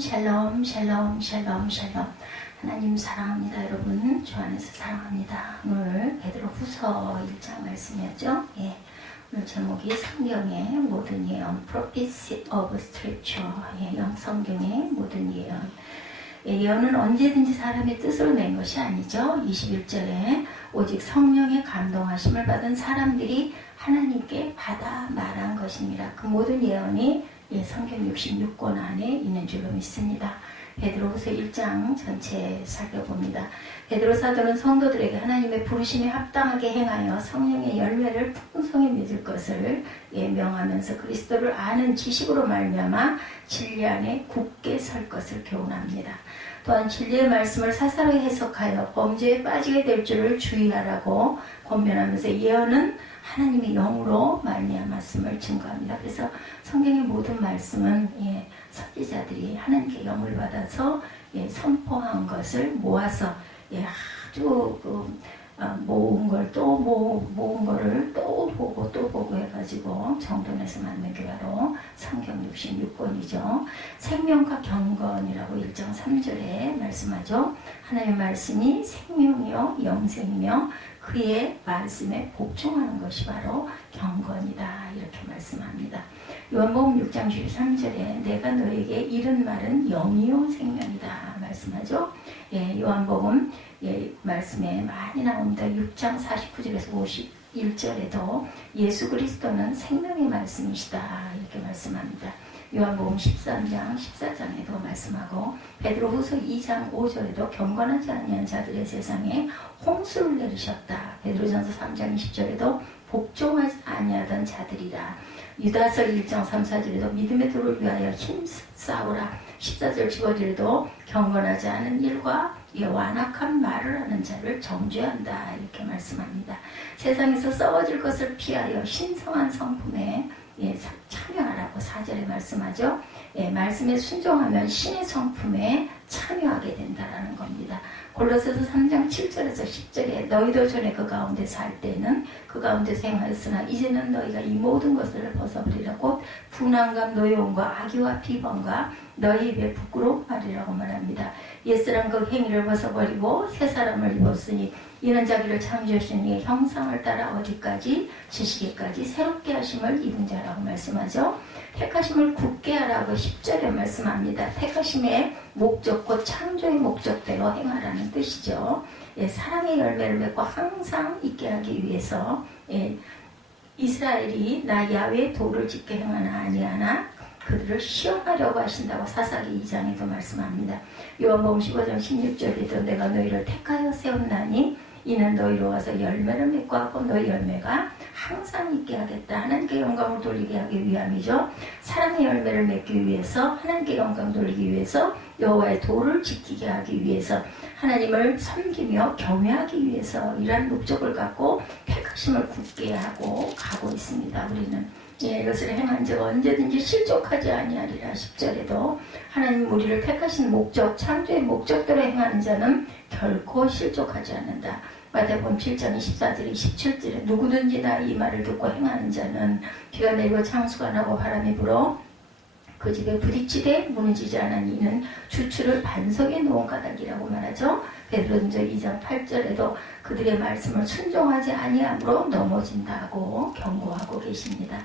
샬롬 샬롬 샬롬 샬롬. 하나님 사랑합니다. 여러분 주 안에서 사랑합니다. 오늘 베드로후서 1장 말씀이었죠. 예, 오늘 제목이 성경의 모든 예언 Prophecy of Scripture. 예, 성경의 모든 예언. 예, 예언은 언제든지 사람의 뜻으로 낸 것이 아니죠. 21절에 오직 성령의 감동하심을 받은 사람들이 하나님께 받아 말한 것입니다. 그 모든 예언이 성경 66권 안에 있는 줄로 믿습니다. 베드로후서 1장 전체 살펴봅니다. 베드로 사도는 성도들에게 하나님의 부르심에 합당하게 행하여 성령의 열매를 풍성히 맺을 것을 명하면서 그리스도를 아는 지식으로 말미암아 진리 안에 굳게 설 것을 교훈합니다. 또한 진리의 말씀을 사사로이 해석하여 범죄에 빠지게 될 줄을 주의하라고 권면하면서 예언은 하나님의 영으로 말미암았음을 증거합니다. 그래서 성경의 모든 말씀은 선지자들이 하나님께 영을 받아서 선포한 것을 모아서 아주 모은 걸 또 모은 거를 또 보고 해가지고 정돈해서 만든 게 바로 성경 66권이죠. 생명과 경건이라고 1장 3절에 말씀하죠. 하나님의 말씀이 생명이요 영생이며 그의 말씀에 복종하는 것이 바로 경건이다 이렇게 말씀합니다. 요한복음 6장 13절에 내가 너에게 이른 말은 영이요 생명이다 말씀하죠. 요한복음 말씀에 많이 나옵니다. 6장 49절에서 51절에도 예수 그리스도는 생명의 말씀이시다 이렇게 말씀합니다. 요한복음 13장 14장에도 말씀하고 베드로후서 2장 5절에도 경건하지 아니한 자들의 세상에 홍수를 내리셨다. 베드로전서 3장 20절에도 복종하지 아니하던 자들이라. 유다서 1장 3, 4절에도 믿음의 도를 위하여 힘싸우라. 14절 15절에도 경건하지 않은 일과 완악한 말을 하는 자를 정죄한다 이렇게 말씀합니다. 세상에서 썩어질 것을 피하여 신성한 성품에 참여하라고 4절에 말씀하죠. 말씀에 순종하면 신의 성품에 참여하게 된다라는 겁니다. 골로새서 3장 7절에서 10절에 너희도 전에 그 가운데 살 때는 그 가운데서 행하였으나 이제는 너희가 이 모든 것을 벗어버리라. 곧 분함과 노여움과 악의와 비방과 너희 입에 부끄러운 말이라고 말합니다. 옛사람 그 행위를 벗어버리고 새 사람을 입었으니 이는 자기를 창조하신 이의 형상을 따라 어디까지 지시기까지 새롭게 하심을 입은 자라고 말씀하죠. 택하심을 굳게 하라고 10절에 말씀합니다. 택하심의 목적 곧 창조의 목적대로 행하라는 뜻이죠. 사랑의 열매를 맺고 항상 있게 하기 위해서 이스라엘이 나 야외의 도를 짓게 행하나 아니하나 그들을 시험하려고 하신다고 사사기 2장에도 말씀합니다. 요한복음 15장 16절에도 내가 너희를 택하여 세웠나니 이는 너희로 와서 열매를 맺고 하고 너희 열매가 항상 있게 하겠다. 하나님께 영광을 돌리게 하기 위함이죠. 사랑의 열매를 맺기 위해서 하나님께 영광 돌리기 위해서 여호와의 도를 지키게 하기 위해서 하나님을 섬기며 경외하기 위해서 이러한 목적을 갖고 택하심을 굳게 하고 가고 있습니다. 우리는 이것을 행한 적 언제든지 실족하지 아니하리라. 10절에도 하나님 우리를 택하신 목적, 창조의 목적대로 행하는 자는 결코 실족하지 않는다. 마태복음 7장 24절에 27절에 누구든지 나 이 말을 듣고 행하는 자는 비가 내리고 창수가 나고 바람이 불어 그 집에 부딪히되 무너지지 않으니 이는 주추를 반석에 놓은 까닭이라고 말하죠. 베드로전서 2장 8절에도 그들의 말씀을 순종하지 아니함으로 넘어진다고 경고하고 계십니다.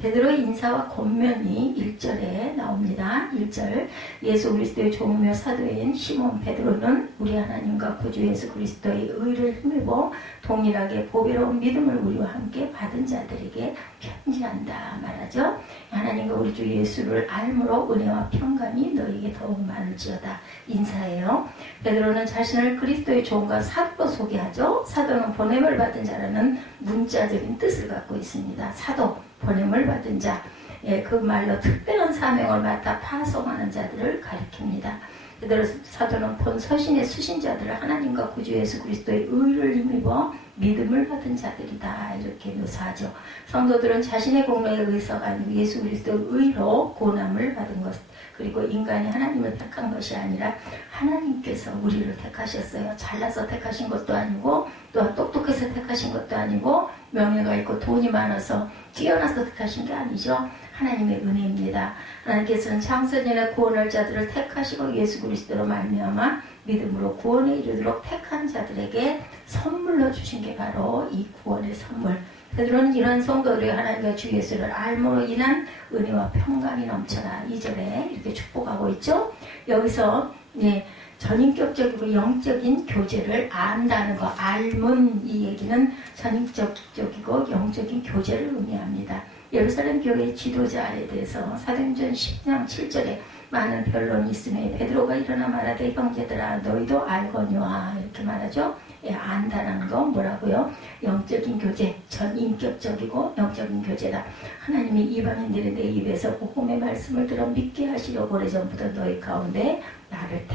베드로의 인사와 권면이 1절에 나옵니다. 1절 예수 그리스도의 종이며 사도인 시몬 베드로는 우리 하나님과 구주 예수 그리스도의 의를 힘입어 동일하게 보배로운 믿음을 우리와 함께 받은 자들에게 편지한다 말하죠. 하나님과 우리 주 예수를 알므로 은혜와 평강이 너희에게 더욱 많을지어다 인사해요. 베드로는 자신을 그리스도의 종과 사도로 소개하죠. 사도는 보냄을 받은 자라는 문자적인 뜻을 갖고 있습니다. 사도, 보냄을 받은 자, 그 말로 특별한 사명을 맡아 파송하는 자들을 가리킵니다. 베드로 사도는 본 서신의 수신자들을 하나님과 구주 예수 그리스도의 의를 힘입어 믿음을 받은 자들이다 이렇게 묘사하죠. 성도들은 자신의 공로에 의해서가 아니고 예수 그리스도의 의로 고난을 받은 것, 그리고 인간이 하나님을 택한 것이 아니라 하나님께서 우리를 택하셨어요. 잘나서 택하신 것도 아니고 또 똑똑해서 택하신 것도 아니고 명예가 있고 돈이 많아서 뛰어나서 택하신 게 아니죠. 하나님의 은혜입니다. 하나님께서는 창세전에 구원할 자들을 택하시고 예수 그리스도로 말미암아 믿음으로 구원에 이르도록 택한 자들에게 선물로 주신 게 바로 이 구원의 선물. 베드로는 이런 성도들이 하나님과 주 예수를 알므로 인한 은혜와 평강이 넘쳐라. 2절에 이렇게 축복하고 있죠. 여기서 전인격적이고 영적인 교제를 안다는 거, 알문, 이 얘기는 전인격적이고 영적인 교제를 의미합니다. 예루살렘 교회의 지도자에 대해서 사도행전 10장 7절에 많은 변론이 있으며 베드로가 일어나 말하되 형제들아 너희도 알거니와 이렇게 말하죠. 안다라는 거 뭐라고요? 영적인 교제, 전인격적이고 영적인 교제다. 하나님이 이방인들의 내 입에서 복음의 말씀을 들어 믿게 하시려고 오래전부터 너희 가운데 나를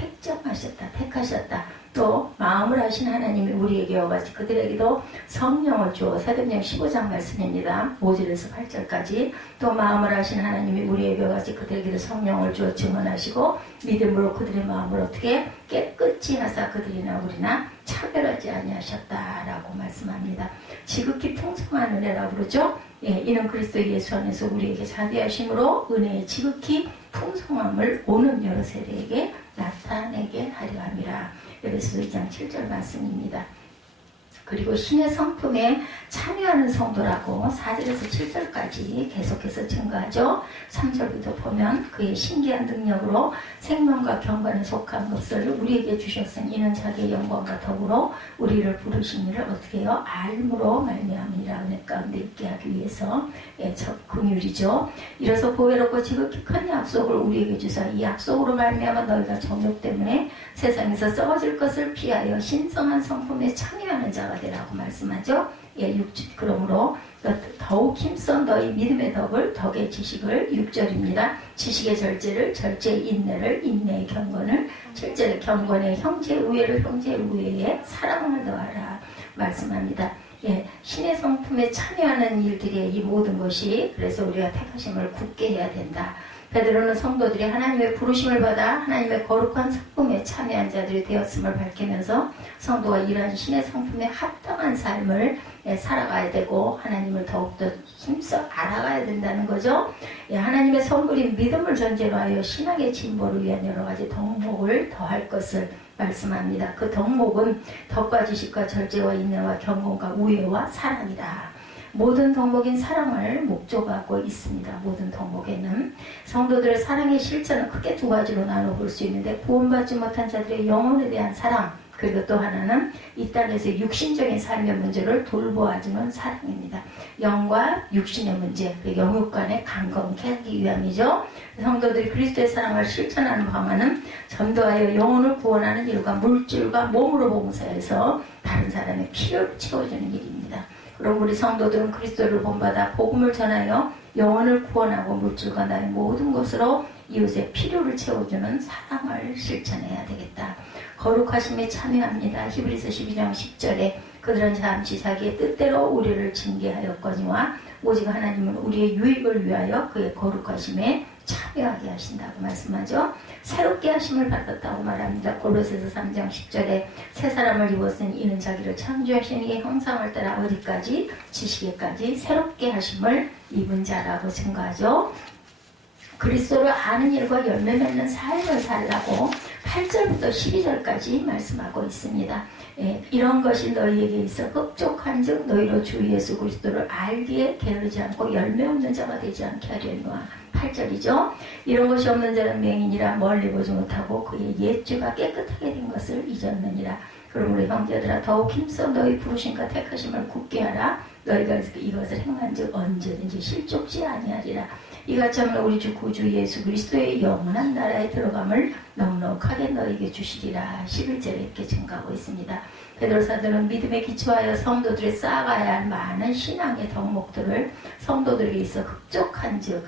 택하셨다. 또 마음을 하신 하나님이 우리에게 와가지고 그들에게도 성령을 주어 사도행전 15장 말씀입니다. 5절에서 8절까지 또 마음을 하신 하나님이 우리에게 와가지고 그들에게도 성령을 주어 증언하시고 믿음으로 그들의 마음을 어떻게 깨끗이 하사 그들이나 우리나 차별하지 아니하셨다라고 말씀합니다. 지극히 풍성한 은혜라고 그러죠. 이는 그리스도 예수 안에서 우리에게 자비하심으로 은혜의 지극히 풍성함을 오는 여러 세대에게 나타내게 하려 함이라. 에베소서 2장 7절 말씀입니다. 그리고 신의 성품에 참여하는 성도라고 4절에서 7절까지 계속해서 증거하죠. 3절부터 보면 그의 신기한 능력으로 생명과 경건에 속한 것을 우리에게 주셨으니 이는 자기의 영광과 더불어 우리를 부르신 이를 어떻게 해요? 알므로 말미암으리라. 은혜 가운데 있게 하기 위해서 긍휼이죠. 이로써 보배롭고 지극히 큰 약속을 우리에게 주사 이 약속으로 말미암아 너희가 정욕 때문에 세상에서 썩어질 것을 피하여 신성한 성품에 참여하는 자가 되라고 말씀하죠. 그러므로 더욱 힘써 너희 믿음의 덕의 지식을 6절입니다. 지식의 절제를, 절제의 인내를, 인내의 경건을, 7절의 경건의 형제의 우애를, 형제의 우애에 사랑을 더하라 말씀합니다. 신의 성품에 참여하는 일들의 이 모든 것이 그래서 우리가 택하심을 굳게 해야 된다. 베드로는 성도들이 하나님의 부르심을 받아 하나님의 거룩한 성품에 참여한 자들이 되었음을 밝히면서 성도가 이러한 신의 성품에 합당한 삶을 살아가야 되고 하나님을 더욱더 힘써 알아가야 된다는 거죠. 하나님의 선물인 믿음을 전제로 하여 신앙의 진보를 위한 여러 가지 덕목을 더할 것을 말씀합니다. 그 덕목은 덕과 지식과 절제와 인내와 경건과 우애와 사랑이다. 모든 덕목인 사랑을 목적하고 있습니다. 모든 덕목에는 성도들의 사랑의 실천은 크게 두 가지로 나눠볼 수 있는데 구원받지 못한 자들의 영혼에 대한 사랑, 그리고 또 하나는 이 땅에서의 육신적인 삶의 문제를 돌보아주는 사랑입니다. 영과 육신의 문제, 영육 간의 강건케 하기 위함이죠. 성도들이 그리스도의 사랑을 실천하는 방안은 전도하여 영혼을 구원하는 일과 물질과 몸으로 봉사해서 다른 사람의 필요를 채워주는 일입니다. 그럼 우리 성도들은 그리스도를 본받아 복음을 전하여 영혼을 구원하고 물질과 나의 모든 것으로 이웃의 필요를 채워주는 사랑을 실천해야 되겠다. 거룩하심에 참여합니다. 히브리서 12장 10절에 그들은 잠시 자기의 뜻대로 우리를 징계하였거니와 오직 하나님은 우리의 유익을 위하여 그의 거룩하심에 참여하게 하신다고 말씀하죠. 새롭게 하심을 받았다고 말합니다. 골로새서 3장 10절에 새 사람을 입었으니 이는 자기를 창조하신 이의 형상을 따라 어디까지 지식에까지 새롭게 하심을 입은 자라고 증거하죠. 그리스도를 아는 일과 열매 맺는 삶을 살라고 8절부터 12절까지 말씀하고 있습니다. 이런 것이 너희에게 있어 흡족한 즉 너희로 주 예수 그리스도를 알기에 게으르지 않고 열매 없는 자가 되지 않게 하려니와 8절이죠. 이런 것이 없는 자는 맹인이라 멀리 보지 못하고 그의 옛죄가 깨끗하게 된 것을 잊었느니라. 그러므로 형제들아 더욱 힘써 너희 부르심과 택하심을 굳게 하라. 너희가 이것을 행한 즉 언제든지 실족지 아니하리라. 이같이 하면 우리 주 구주 예수 그리스도의 영원한 나라에 들어감을 넉넉하게 너희에게 주시리라. 11절에 이렇게 증가하고 있습니다. 베드로 사도는 믿음에 기초하여 성도들이 쌓아가야 할 많은 신앙의 덕목들을 성도들에게 있어 흡족한 즉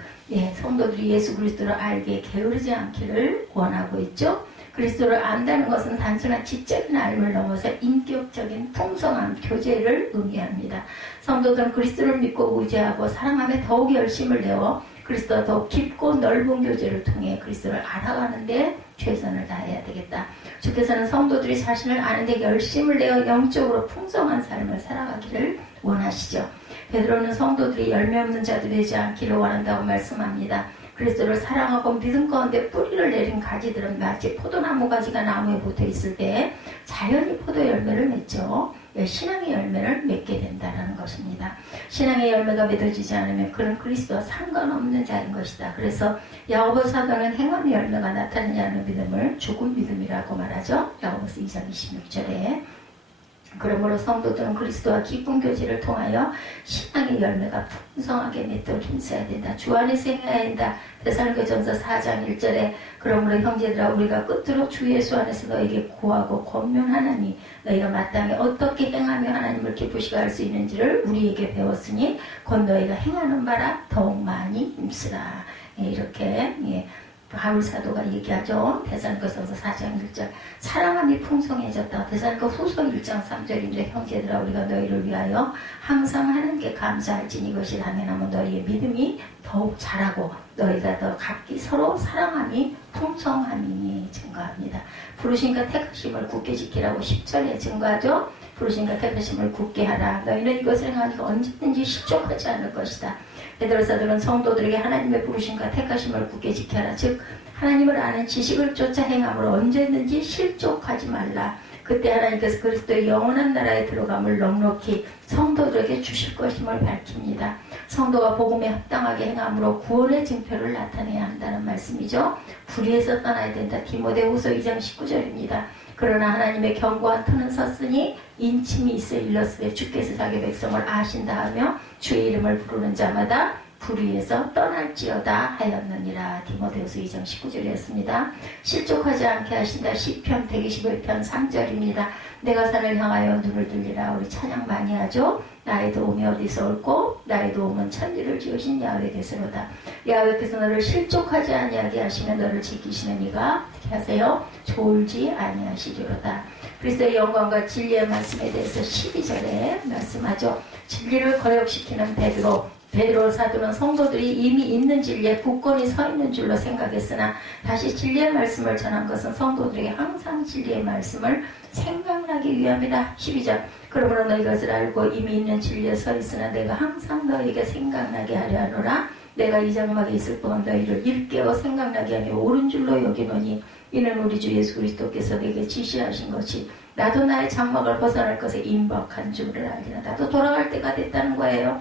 성도들이 예수 그리스도를 알기에 게으르지 않기를 원하고 있죠. 그리스도를 안다는 것은 단순한 지적인 알을 넘어서 인격적인 풍성한 교제를 의미합니다. 성도들은 그리스도를 믿고 의지하고 사랑하며 더욱 열심을 내어 그리스도와 더욱 깊고 넓은 교제를 통해 그리스도를 알아가는 데 최선을 다해야 되겠다. 주께서는 성도들이 자신을 아는 데 열심을 내어 영적으로 풍성한 삶을 살아가기를 원하시죠. 베드로는 성도들이 열매 없는 자들이 되지 않기를 원한다고 말씀합니다. 그리스도를 사랑하고 믿음 가운데 뿌리를 내린 가지들은 마치 포도나무 가지가 나무에 붙어 있을 때 자연히 포도 열매를 맺죠. 신앙의 열매를 맺게 된다는 것입니다. 신앙의 열매가 맺어지지 않으면 그는 그리스도와 상관없는 자인 것이다. 그래서 야고보 사도는 행함의 열매가 나타나지 않는 믿음을 죽은 믿음이라고 말하죠. 야고보서 2장 26절에. 그러므로 성도들은 그리스도와 기쁜 교제를 통하여 신앙의 열매가 풍성하게 맺도록 힘써야 된다. 주 안에서 행해야 된다. 데살로니가전서 4장 1절에 그러므로 형제들아 우리가 끝으로 주 예수 안에서 너에게 구하고 권면하나니 너희가 마땅히 어떻게 행하며 하나님을 기쁘시게 할 수 있는지를 우리에게 배웠으니 곧 너희가 행하는 바라 더욱 많이 힘쓰라. 이렇게 바울 사도가 얘기하죠. 데살로니가전서 4장 1절 사랑함이 풍성해졌다. 데살로니가 후서 1장 3절인데 형제들아 우리가 너희를 위하여 항상 하나님께 감사할지니 이것이 당연하면 너희의 믿음이 더욱 자라고 너희가 더 각기 서로 사랑함이 풍성함이 증거합니다. 부르심과 택하심을 굳게 지키라고 10절에 증거하죠. 부르심과 택하심을 굳게 하라. 너희는 이것을 행하니까 언제든지 실족하지 않을 것이다. 베드로 사도는 성도들에게 하나님의 부르심과 택하심을 굳게 지켜라. 즉 하나님을 아는 지식을 쫓아 행함으로 언제든지 실족하지 말라. 그때 하나님께서 그리스도의 영원한 나라에 들어감을 넉넉히 성도들에게 주실 것임을 밝힙니다. 성도가 복음에 합당하게 행함으로 구원의 증표를 나타내야 한다는 말씀이죠. 불의에서 떠나야 된다. 디모데후서 2장 19절입니다. 그러나 하나님의 견고한 터는 섰으니 인침이 있어 일렀으되 주께서 자기 백성을 아신다 하며 주의 이름을 부르는 자마다 불의에서 떠날지어다 하였느니라. 디모데후서 2장 19절이었습니다. 실족하지 않게 하신다. 시편 121편 3절입니다. 내가 산을 향하여 눈을 들리라. 우리 찬양 많이 하죠. 나의 도움이 어디서 올꼬 나의 도움은 천지를 지으신 야훼께서로다. 야훼께서 너를 실족하지 아니하게 하시며 너를 지키시는 이가 어떻게 하세요? 졸지 아니하시리로다. 그리스도의 영광과 진리의 말씀에 대해서 12절에 말씀하죠. 진리를 거역시키는 베드로 사도는 성도들이 이미 있는 진리에 굳건히 서 있는 줄로 생각했으나 다시 진리의 말씀을 전한 것은 성도들에게 항상 진리의 말씀을 생각나기 위함이다. 12절 그러므로 너희 것을 알고 이미 있는 진리에 서 있으나 내가 항상 너희에게 생각나게 하려 하노라. 내가 이 장막에 있을 동안 너희를 일깨워 생각나게 하며 옳은 줄로 여기노니 이는 우리 주 예수 그리스도께서 내게 지시하신 것이 나도 나의 장막을 벗어날 것에 임박한 줄을 알리라. 나도 돌아갈 때가 됐다는 거예요.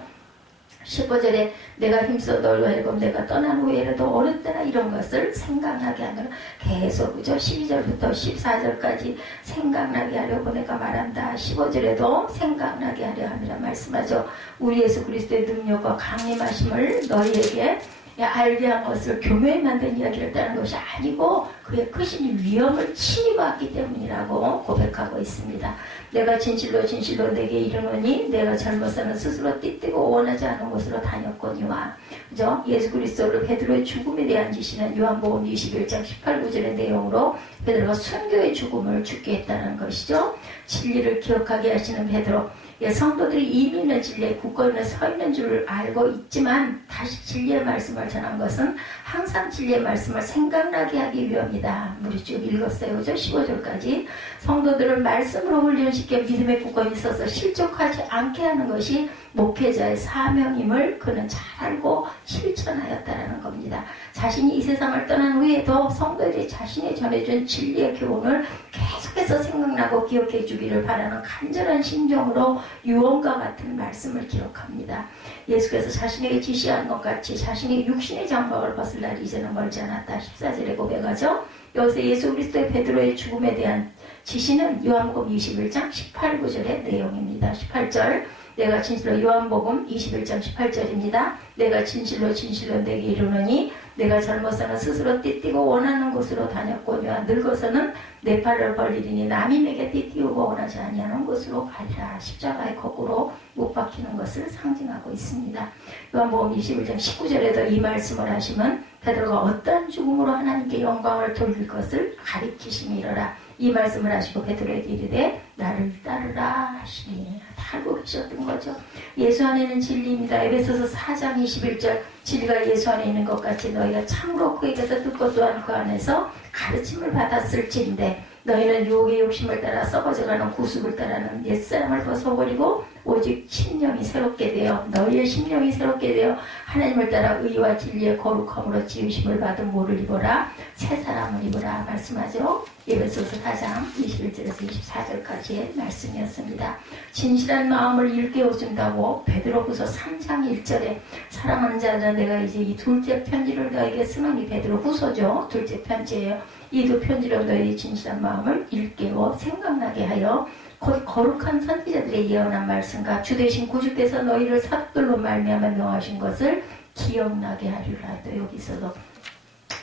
15절에 내가 힘써 널 외고 내가 떠난 후에라도 어느 때나 이런 것을 생각나게 하느라 계속 그죠? 12절부터 14절까지 생각나게 하려고 내가 말한다. 15절에도 생각나게 하려 함이라 말씀하죠. 우리 예수 그리스도의 능력과 강림하심을 너희에게 알게 한 것을 교묘히 만든 이야기를 했다는 것이 아니고 그의 크신 위엄을 친히 봤기 때문이라고 고백하고 있습니다. 내가 진실로 진실로 내게 이르노니 내가 잘못하는 스스로 띠띠고 원하지 않은 곳으로 다녔거니와 그죠? 예수 그리스도를 베드로의 죽음에 대한 지시는 요한복음 21장 18, 9절의 내용으로 베드로가 순교의 죽음을 죽게 했다는 것이죠. 진리를 기억하게 하시는 베드로 성도들이 이미 있는 진리에 굳건히 서 있는 줄 알고 있지만 다시 진리의 말씀을 전한 것은 항상 진리의 말씀을 생각나게 하기 위함이다. 우리 쭉 읽었어요. 그죠? 15절까지 성도들을 말씀으로 훈련시켜 믿음에 굳건히 서서 실족하지 않게 하는 것이 목회자의 사명임을 그는 잘 알고 실천하였다는 겁니다. 자신이 이 세상을 떠난 후에도 성도들이 자신이 전해준 진리의 교훈을 계속해서 생각나고 기억해 주기를 바라는 간절한 심정으로 유언과 같은 말씀을 기록합니다. 예수께서 자신에게 지시한 것 같이 자신이 육신의 장막을 벗을 날이 이제는 멀지 않았다. 14절에 고백하죠. 여기서 예수 그리스도의 베드로의 죽음에 대한 지시는 요한복음 21장 18, 9절의 내용입니다. 18절 내가 진실로 요한복음 21장 18절입니다. 내가 진실로 진실로 내게 이르노니 내가 젊어서는 스스로 띠띠고 원하는 곳으로 다녔거니와 늙어서는 내 팔을 벌리리니 남이 내게 띠띠우고 원하지 아니하는 곳으로 가리라. 십자가에 거꾸로 못 박히는 것을 상징하고 있습니다. 요한복음 21장 19절에도 이 말씀을 하시면 베드로가 어떠한 죽음으로 하나님께 영광을 돌릴 것을 가리키심이로라. 이 말씀을 하시고 베드로에게 이르되 나를 따르라 하시니 다 알고 계셨던 거죠. 예수 안에는 진리입니다. 에베소서 4장 21절 진리가 예수 안에 있는 것 같이 너희가 참으로 그에게서 듣고 또한 그 안에서 가르침을 받았을진데 너희는 유혹의 욕심을 따라 썩어져가는 구습을 따라는 옛사람을 벗어버리고 오직 심령이 새롭게 되어 너희의 심령이 새롭게 되어 하나님을 따라 의와 진리의 거룩함으로 지으심을 받은 모를 입어라 새 사람을 입어라 말씀하죠. 에베소서 4장 21절에서 24절까지의 말씀이었습니다. 진실한 마음을 일깨워준다고 베드로후서 3장 1절에 사랑하는 자들아 내가 이제 이 둘째 편지를 너에게 쓰노니 베드로후서죠. 둘째 편지예요. 이 두 편지로 너희의 진실한 마음을 일깨워 생각나게 하여 곧 거룩한 선지자들의 예언한 말씀과 주되신 구주께서 너희를 사도들로 말미암아 명하신 것을 기억나게 하리라. 또 여기서도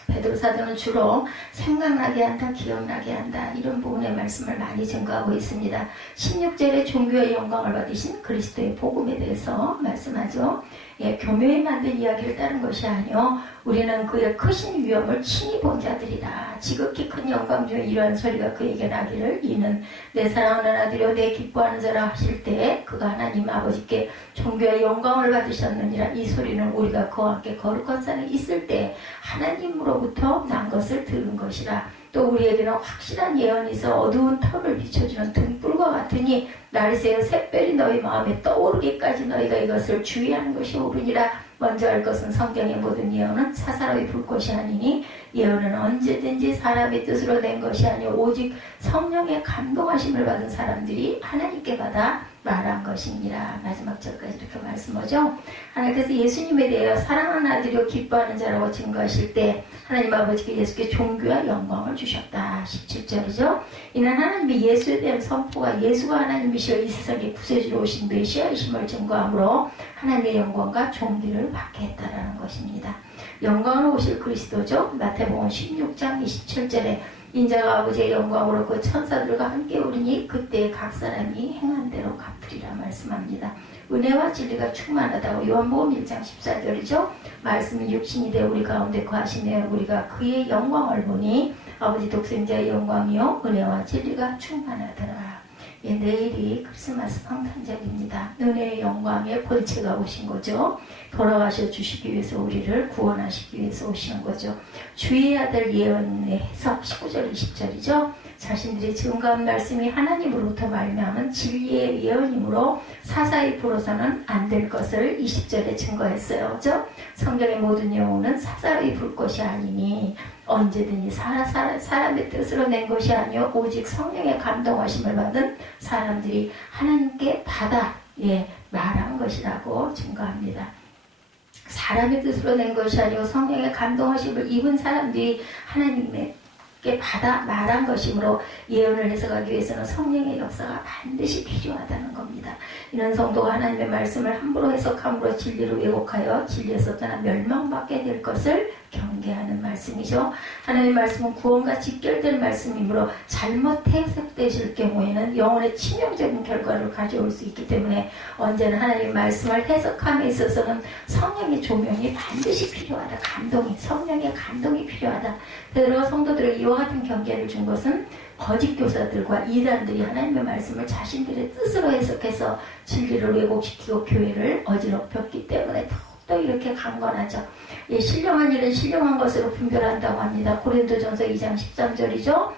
베드로 사도는 주로 생각나게 한다, 기억나게 한다 이런 부분의 말씀을 많이 증거하고 있습니다. 16절에 종교의 영광을 받으신 그리스도의 복음에 대해서 말씀하죠. 교묘히 만든 이야기를 따른 것이 아니요 우리는 그의 크신 위엄을 친히 본 자들이라. 지극히 큰 영광 중에 이러한 소리가 그에게 나기를 이는 내 사랑하는 아들이여 내 기뻐하는 자라 하실 때에 그가 하나님 아버지께 종교의 영광을 받으셨느니라. 이 소리는 우리가 그와 함께 거룩한 산에 있을 때 하나님으로부터 난 것을 들은 것이라. 또 우리에게는 확실한 예언이 있어 어두운 터를 비춰주는 등불과 같으니 날이 새어 샛별이 너희 마음에 떠오르기까지 너희가 이것을 주의하는 것이 옳으니라. 먼저 할 것은 성경의 모든 예언은 사사로이 불꽃이 아니니 예언은 언제든지 사람의 뜻으로 낸 것이 아니오 오직 성령의 감동하심을 받은 사람들이 하나님께 받아 말한 것이니라. 마지막 절까지 이렇게 말씀하죠. 하나님께서 예수님에 대하여 사랑하는 아들이요 기뻐하는 자라고 증거하실 때 하나님 아버지께 예수께 존귀와 영광을 주셨다. 17절이죠. 이는 하나님이 예수에 대한 선포가 예수가 하나님이시여 이 세상에 구세주로 오신 메시아이심을 증거하므로 하나님의 영광과 존귀를 받게 했다라는 것입니다. 영광으로 오실 그리스도죠. 마태복음 16장 27절에 인자가 아버지의 영광으로 그 천사들과 함께 오르니 그때 각 사람이 행한 대로 갚으리라 말씀합니다. 은혜와 진리가 충만하다고 요한복음 1장 14절이죠. 말씀이 육신이 되어 우리 가운데 거하시네 우리가 그의 영광을 보니 아버지 독생자의 영광이요 은혜와 진리가 충만하더라. 내일이 크리스마스 성탄절입니다. 은혜의 영광의 본체가 오신 거죠. 돌아가셔 주시기 위해서 우리를 구원하시기 위해서 오시는 거죠. 주의해야 될 예언의 해석 19절 20절이죠. 자신들이 증거한 말씀이 하나님으로부터 말미암은 진리의 예언이므로 사사히 불어서는 안 될 것을 20절에 증거했어요. 그죠? 성경의 모든 예언은 사사의 불것이 아니니 언제든지 사람의 뜻으로 낸 것이 아니요 오직 성령의 감동하심을 받은 사람들이 하나님께 받아 말한 것이라고 증거합니다. 사람의 뜻으로 낸 것이 아니고 성령의 감동하심을 입은 사람들이 하나님께 받아 말한 것이므로 예언을 해석하기 위해서는 성령의 역사가 반드시 필요하다는 겁니다. 이런 성도가 하나님의 말씀을 함부로 해석함으로 진리를 왜곡하여 진리에서 떠나 멸망받게 될 것을 경계하는 말씀이죠. 하나님의 말씀은 구원과 직결된 말씀이므로 잘못 해석되실 경우에는 영혼의 치명적인 결과를 가져올 수 있기 때문에 언제나 하나님의 말씀을 해석함에 있어서는 성령의 조명이 반드시 필요하다. 성령의 감동이 필요하다. 베드로가 성도들을 이와 같은 경계를 준 것은 거짓 교사들과 이단들이 하나님의 말씀을 자신들의 뜻으로 해석해서 진리를 왜곡시키고 교회를 어지럽혔기 때문에 더욱더 이렇게 강건하죠. 신령한 일은 신령한 것으로 분별한다고 합니다. 고린도전서 2장 13절이죠.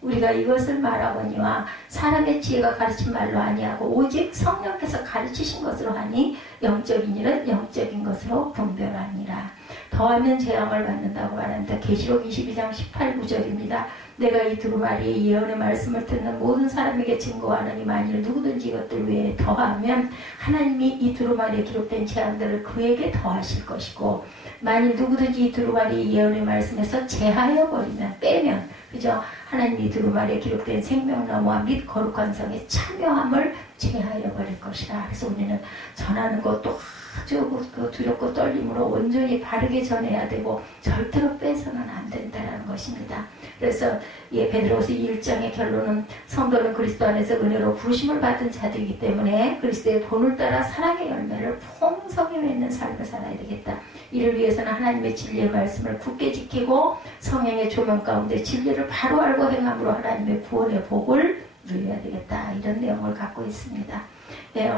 우리가 이것을 말하거니와 사람의 지혜가 가르친 말로 아니하고 오직 성령께서 가르치신 것으로 하니 영적인 일은 영적인 것으로 분별하니라. 더하면 재앙을 받는다고 말합니다. 계시록 22장 18, 9절입니다. 내가 이 두루마리의 예언의 말씀을 듣는 모든 사람에게 증거하느니 만일 누구든지 이것들 외에 더하면 하나님이 이 두루마리에 기록된 재앙들을 그에게 더하실 것이고 만일 누구든지 이 두루마리의 예언의 말씀에서 제하여 버리면 빼면 그죠? 하나님이 두루마리에 기록된 생명나무와 및 거룩한 성의 참여함을 제하여 버릴 것이라. 그래서 우리는 전하는 것도 아주 두렵고 떨림으로 온전히 바르게 전해야 되고 절대로 빼서는 안 된다는 것입니다. 그래서 베드로후서 1장의 결론은 성도는 그리스도 안에서 은혜로 부르심을 받은 자들이기 때문에 그리스도의 본을 따라 사랑의 열매를 풍성히 맺는 삶을 살아야 되겠다. 이를 위해서는 하나님의 진리의 말씀을 굳게 지키고 성령의 조명 가운데 진리를 사실을 바로 알고 행함으로 하나님의 구원의 복을 누려야 되겠다. 이런 내용을 갖고 있습니다. 네,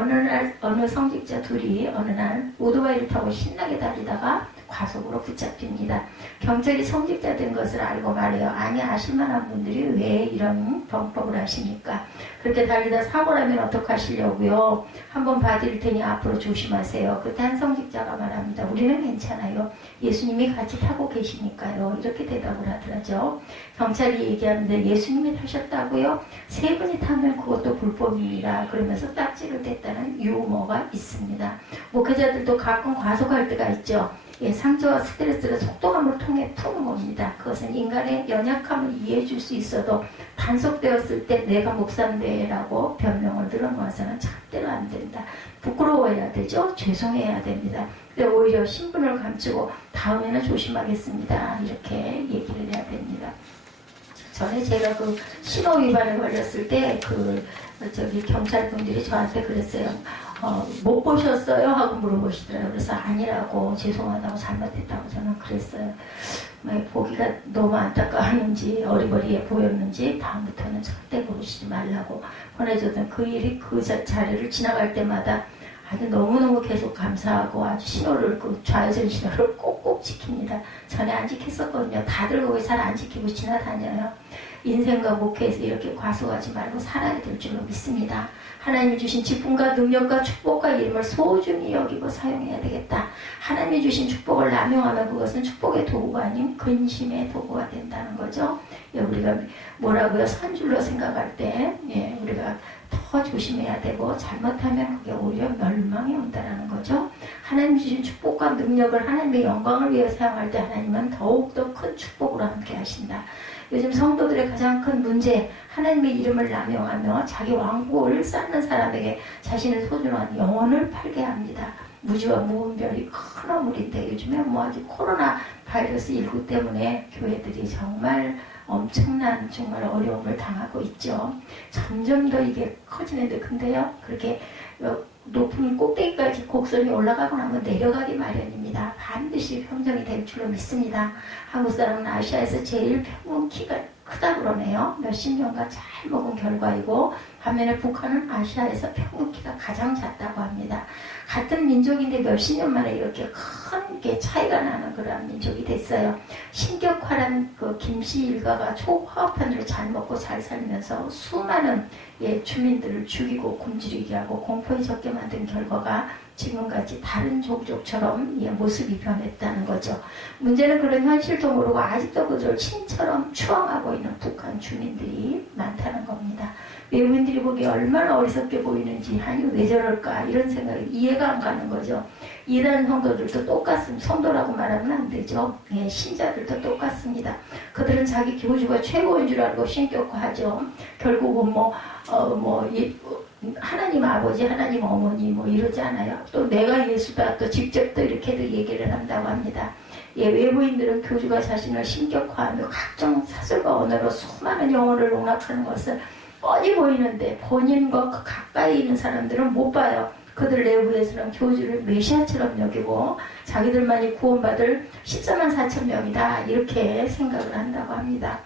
어느 성직자 둘이 어느 날 오토바이를 타고 신나게 달리다가 과속으로 붙잡힙니다. 경찰이 성직자 된 것을 알고 말해요. 아니, 아실만한 분들이 왜 이런 범법을 하십니까? 그렇게 달리다 사고 나면 어떡하시려고요? 한번 봐드릴 테니 앞으로 조심하세요. 그때 한 성직자가 말합니다. 우리는 괜찮아요. 예수님이 같이 타고 계시니까요. 이렇게 대답을 하더라죠. 경찰이 얘기하는데 예수님이 타셨다고요? 세 분이 타면 그것도 불법입니다. 그러면서 딱지를 댔다는 유머가 있습니다. 목회자들도 가끔 과속할 때가 있죠. 예, 상처와 스트레스를 속도감을 통해 푸는 겁니다. 그것은 인간의 연약함을 이해해 줄 수 있어도 단속되었을 때 내가 목사인데라고 변명을 들어놓아서는 절대로 안 된다. 부끄러워해야 되죠. 죄송해야 됩니다. 근데 오히려 신분을 감추고 다음에는 조심하겠습니다. 이렇게 얘기를 해야 됩니다. 전에 제가 그 신호 위반에 걸렸을 때 경찰분들이 저한테 그랬어요. 못 보셨어요? 하고 물어보시더라고요. 그래서 아니라고, 죄송하다고, 잘못했다고 저는 그랬어요. 보기가 너무 안타까웠는지 어리버리해 보였는지 다음부터는 절대 부르시지 말라고 권해줬던 그 일이 그 자리를 지나갈 때마다 아주 너무너무 계속 감사하고 아주 신호를, 그 좌회전 신호를 꼭꼭 지킵니다. 전에 안 지켰었거든요. 다들 거기 잘 안 지키고 지나다녀요. 인생과 목회에서 이렇게 과속하지 말고 살아야 될 줄로 믿습니다. 하나님이 주신 직분과 능력과 축복과 이름을 소중히 여기고 사용해야 되겠다. 하나님이 주신 축복을 남용하면 그것은 축복의 도구가 아닌 근심의 도구가 된다는 거죠. 예, 우리가 뭐라고요? 선줄로 생각할 때 우리가 더 조심해야 되고 잘못하면 그게 오히려 멸망이 온다는 거죠. 하나님 주신 축복과 능력을 하나님의 영광을 위해 사용할 때 하나님은 더욱더 큰 축복으로 함께 하신다. 요즘 성도들의 가장 큰 문제, 하나님의 이름을 남용하며 자기 왕국을 쌓는 사람에게 자신의 소중한 영혼을 팔게 합니다. 무지와 무분별이 큰 어물인데 요즘에 아직 코로나 바이러스 19 때문에 교회들이 정말 엄청난 정말 어려움을 당하고 있죠. 점점 더 이게 커지는데, 근데요, 그렇게 높은 꼭대기까지 곡선이 올라가고 나면 내려가기 마련입니다. 반드시 평정이 될 줄로 믿습니다. 한국 사람은 아시아에서 제일 평균 키가 크다고 그러네요. 몇십 년간 잘 먹은 결과이고, 반면에 북한은 아시아에서 평균 키가 가장 작다고 합니다. 같은 민족인데 몇십 년 만에 이렇게 큰 게 차이가 나는 그런 민족이 됐어요. 신격화란 그 김씨 일가가 초화합판으로 잘 먹고 잘 살면서 수많은 주민들을 죽이고 굶주리게 하고 공포에 적게 만든 결과가 지금같이 다른 종족처럼 모습이 변했다는 거죠. 문제는 그런 현실도 모르고 아직도 그들 신처럼 추앙하고 있는 북한 주민들이 많다는 겁니다. 외국인들이 보기에 얼마나 어리석게 보이는지, 아니 왜 저럴까 이런 생각이 이해가 안 가는 거죠. 이단 성도들도 똑같습니다. 성도라고 말하면 안 되죠. 신자들도 똑같습니다. 그들은 자기 교주가 최고인 줄 알고 신격화하죠. 결국은 하나님 아버지, 하나님 어머니 이러지 않아요. 또 내가 예수다, 또 직접 또 이렇게도 얘기를 한다고 합니다. 외부인들은 교주가 자신을 신격화하며 각종 사슬과 언어로 수많은 영혼을 농락하는 것을 뻔히 보이는데 본인과 그 가까이 있는 사람들은 못 봐요. 그들 내부에서는 교주를 메시아처럼 여기고 자기들만이 구원받을 14만 4천 명이다 이렇게 생각을 한다고 합니다.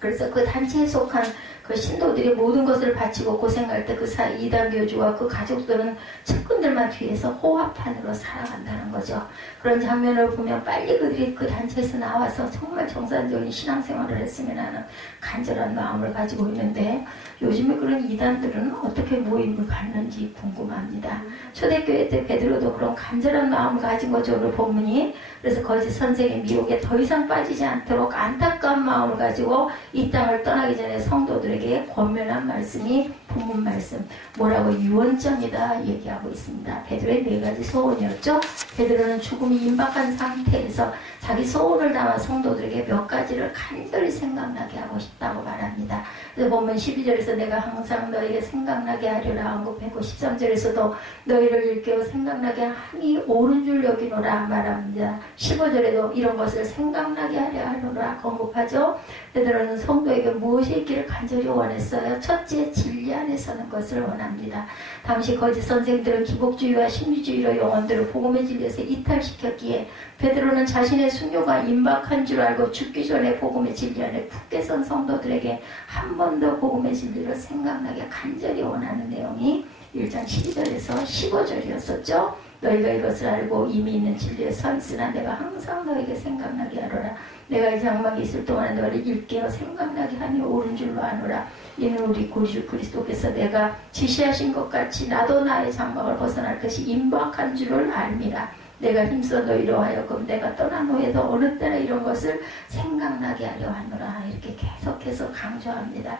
그래서 그 단체에 속한 그 신도들이 모든 것을 바치고 고생할 때 그 이단 교주와 그 가족들은 측근들만 뒤에서 호화판으로 살아간다는 거죠. 그런 장면을 보면 빨리 그들이 그 단체에서 나와서 정말 정상적인 신앙생활을 했으면 하는 간절한 마음을 가지고 있는데, 요즘에 그런 이단들은 어떻게 모임을 갖는지 궁금합니다. 초대교회 때 베드로도 그런 간절한 마음을 가진 거죠, 오늘 본문이. 그래서 거짓 선생의 미혹에 더 이상 빠지지 않도록 안타까운 마음을 가지고 이 땅을 떠나기 전에 성도들에게 권면한 말씀이 본문 말씀, 뭐라고 유언장이다 얘기하고 있습니다. 베드로의 4가지 소원이었죠. 베드로는 죽음이 임박한 상태에서 자기 소원을 담아 성도들에게 몇 가지를 간절히 생각나게 하고 싶다고 말합니다. 그래서 보면 12절에서 내가 항상 너에게 생각나게 하리라 언급했고 13절에서도 너희를 일깨워 생각나게 하니 옳은 줄 여기노라 말합니다. 15절에도 이런 것을 생각나게 하리라 언급하죠. 베드로는 성도에게 무엇이 있기를 간절히 원했어요. 첫째, 진리 안에 서는 것을 원합니다. 당시 거짓 선생들은 기복주의와 심리주의로 영혼들을 복음의 진리에서 이탈시켰기에 베드로는 자신의 순교가 임박한 줄 알고 죽기 전에 복음의 진리 안에 굳게 선 성도들에게 한 번 더 복음의 진리를 생각나게 간절히 원하는 내용이 1장 12절에서 15절이었었죠. 너희가 이것을 알고 이미 있는 진리에 서 있으나 내가 항상 너에게 생각나게 하노라. 내가 이 장막에 있을 동안 너를 일깨어 생각나게 하니 옳은 줄로 아노라. 이는 우리 구주 그리스도께서 내가 지시하신 것 같이 나도 나의 장막을 벗어날 것이 임박한 줄을 알미라. 내가 힘써 너희로 하여금 내가 떠난 후에도 어느 때나 이런 것을 생각나게 하려 하노라. 이렇게 계속해서 강조합니다.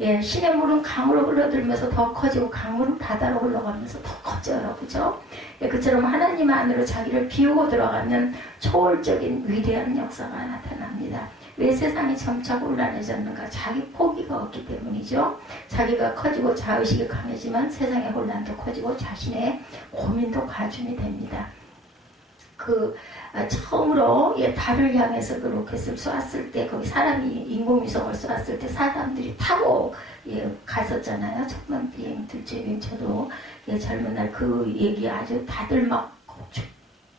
예, 신의 물은 강으로 흘러들면서 더 커지고 강물은 바다로 흘러가면서 더 커져요. 그죠? 예, 그처럼 하나님 안으로 자기를 비우고 들어가면 초월적인 위대한 역사가 나타납니다. 왜 세상이 점차 혼란해졌는가? 자기 포기가 없기 때문이죠. 자기가 커지고 자의식이 강해지만 세상의 혼란도 커지고 자신의 고민도 가중이 됩니다. 처음으로 달을 향해서 그 로켓을 쏘았을 때 거기 사람이 인공위성을 쏘았을 때 사람들이 타고 갔었잖아요. 첫번 비행, 둘째 비행. 저도 젊은 날 그 얘기 아주 다들 막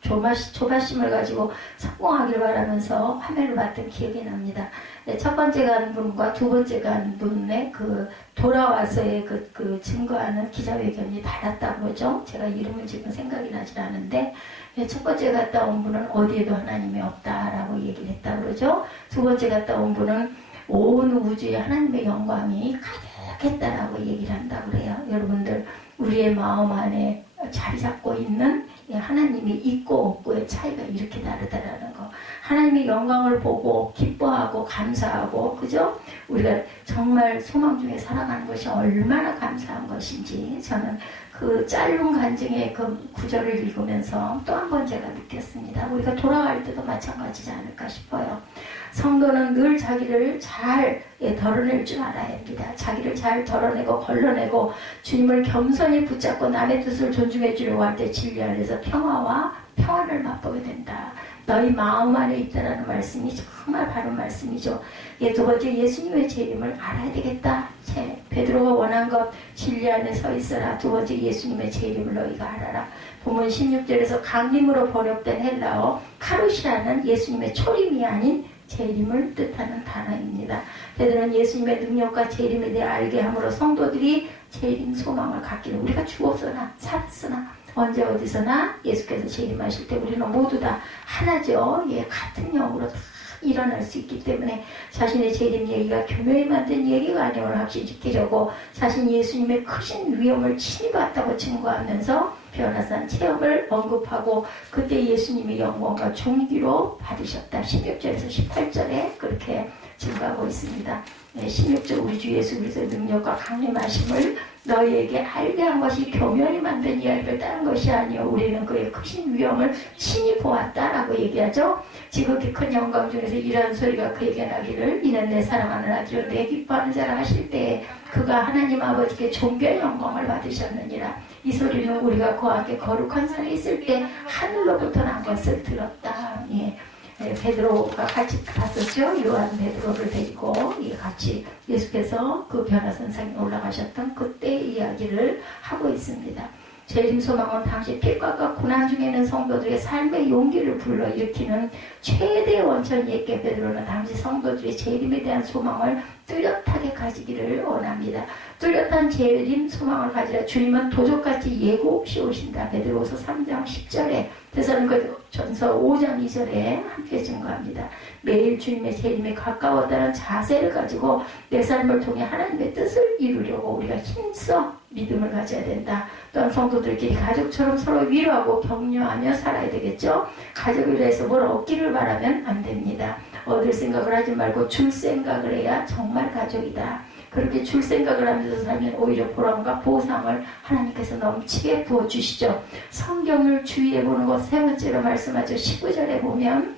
조바심을 가지고 성공하길 바라면서 화면을 봤던 기억이 납니다. 첫 번째 간 분과 두 번째 간 분의 돌아와서의 증거하는 기자회견이 달랐다고 그러죠. 제가 이름을 지금 생각이 나질 않은데, 첫 번째 갔다 온 분은 어디에도 하나님이 없다라고 얘기를 했다고 그러죠. 두 번째 갔다 온 분은 온 우주에 하나님의 영광이 가득했다라고 얘기를 한다고 그래요. 여러분들, 우리의 마음 안에 자리 잡고 있는 하나님이 있고 없고의 차이가 이렇게 다르다라는 거. 하나님의 영광을 보고 기뻐하고 감사하고, 그죠? 우리가 정말 소망 중에 살아가는 것이 얼마나 감사한 것인지 저는 그 짧은 간증의 그 구절을 읽으면서 또 한 번 제가 느꼈습니다. 우리가 돌아갈 때도 마찬가지지 않을까 싶어요. 성도는 늘 자기를 잘 덜어낼 줄 알아야 합니다. 자기를 잘 덜어내고 걸러내고 주님을 겸손히 붙잡고 남의 뜻을 존중해 주려고 할 때 진리 안에서 평화와 평안을 맛보게 된다. 너희 마음 안에 있다라는 말씀이 정말 바른 말씀이죠. 두 번째, 예수님의 재림을 알아야 되겠다. 베드로가 원한 것, 진리 안에 서 있어라. 두 번째, 예수님의 재림을 너희가 알아라. 본문 16절에서 강림으로 번역된 헬라어 카루시라는 예수님의 초림이 아닌 재림을 뜻하는 단어입니다. 베드로는 예수님의 능력과 재림에 대해 알게 함으로 성도들이 재림 소망을 갖기를, 우리가 죽었으나 살았으나 언제 어디서나 예수께서 재림하실 때 우리는 모두 다 하나죠. 같은 영으로 다 일어날 수 있기 때문에 자신의 재림 얘기가 교묘히 만든 얘기가 아니오늘 확신시키려고 자신 예수님의 크신 위엄을 친히 봤다고 증거하면서 변화산 체험을 언급하고 그때 예수님의 영광과 존귀로 받으셨다. 16절에서 18절에 그렇게 증거하고 있습니다. 16절, 우리 주 예수 그리스도의 능력과 강림하심을 너희에게 알게 한 것이 교묘히 만든 이야기를 따른 것이 아니요 우리는 그의 크신 위엄을 친히 보았다라고 얘기하죠. 지극히 큰 영광 중에서 이러한 소리가 그에게 나기를, 이는 내 사랑하는 아들로 내 기뻐하는 자라 하실 때에 그가 하나님 아버지께 존귀한 영광을 받으셨느니라. 이 소리는 우리가 그와 함께 거룩한 산에 있을 때 하늘로부터 난 것을 들었다. 베드로가 같이 갔었죠. 요한 베드로를 데리고 같이 예수께서 그 변화산상에 올라가셨던 그때 이야기를 하고 있습니다. 재림 소망은 당시 핍박과 고난 중에 있는 성도들의 삶의 용기를 불러일으키는 최대 원천이었기에 베드로는 당시 성도들의 재림에 대한 소망을 뚜렷하게 가지기를 원합니다. 뚜렷한 재림 소망을 가지라. 주님은 도적같이 예고 없이 오신다. 베드로후서 3장 10절에 데살로니가전서 5장 2절에 함께 증거합니다. 매일 주님의 재림에 가까웠다는 자세를 가지고 내 삶을 통해 하나님의 뜻을 이루려고 우리가 힘써 믿음을 가져야 된다. 또한 성도들끼리 가족처럼 서로 위로하고 격려하며 살아야 되겠죠. 가족을 위해서 뭘 얻기를 바라면 안 됩니다. 얻을 생각을 하지 말고 줄 생각을 해야 정말 가족이다. 그렇게 줄 생각을 하면서 살면 오히려 보람과 보상을 하나님께서 넘치게 부어주시죠. 성경을 주의해 보는 것 세 번째로 말씀하죠. 19절에 보면